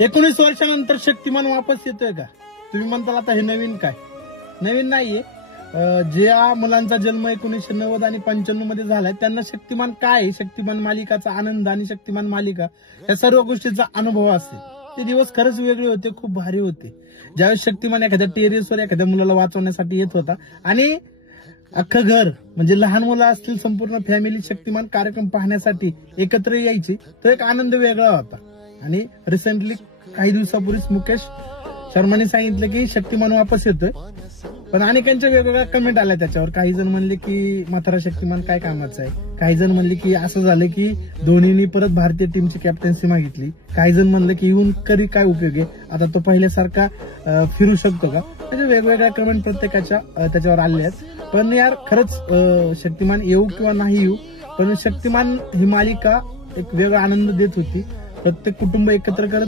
19 वर्षानंतर शक्तिमान वापस येतोय का? तुम्ही म्हणताल आता हे नवीन काय? नवीन नाहीये. ज्या मुलांचा जन्म 1990 आणि 95 मध्ये झालाय त्यांना शक्तिमान काय, शक्तिमान मालिकाचा आनंद आणि शक्तिमान मालिका या सर्व गोष्टीचा अनुभव असेल. ते दिवस खरंच वेगळे होते, खूप भारी होते. ज्यावेळेस शक्तिमान एखाद्या टेरेसवर एखाद्या मुलाला वाचवण्यासाठी येत होता आणि अख्खं घर म्हणजे लहान मुलं असतील संपूर्ण फॅमिली शक्तिमान कार्यक्रम पाहण्यासाठी एकत्र यायची, तो एक आनंद वेगळा होता. आणि रिसेंटली काही दिवसापूर्वीच मुकेश शर्माने सांगितलं की शक्तिमान वापस येतोय. पण अनेकांच्या वेगवेगळ्या कमेंट आल्या त्याच्यावर. काही जण म्हणले की म्हातारा शक्तिमान काय कामाचं आहे, काही जण म्हणले की असं झालं की धोनीने परत भारतीय टीमची कॅप्टन्सी मागितली, काही जण म्हणले की येऊन करी काय उपयोग आहे, आता तो पहिल्यासारखा फिरू शकतो का. म्हणजे वेगवेगळ्या कमेंट प्रत्येकाच्या त्याच्यावर आल्या आहेत. पण यार खरंच शक्तिमान येऊ किंवा नाही येऊ, पण शक्तिमान ही मालिका एक वेगळा आनंद देत होती. प्रत्येक कुटुंब एकत्र करत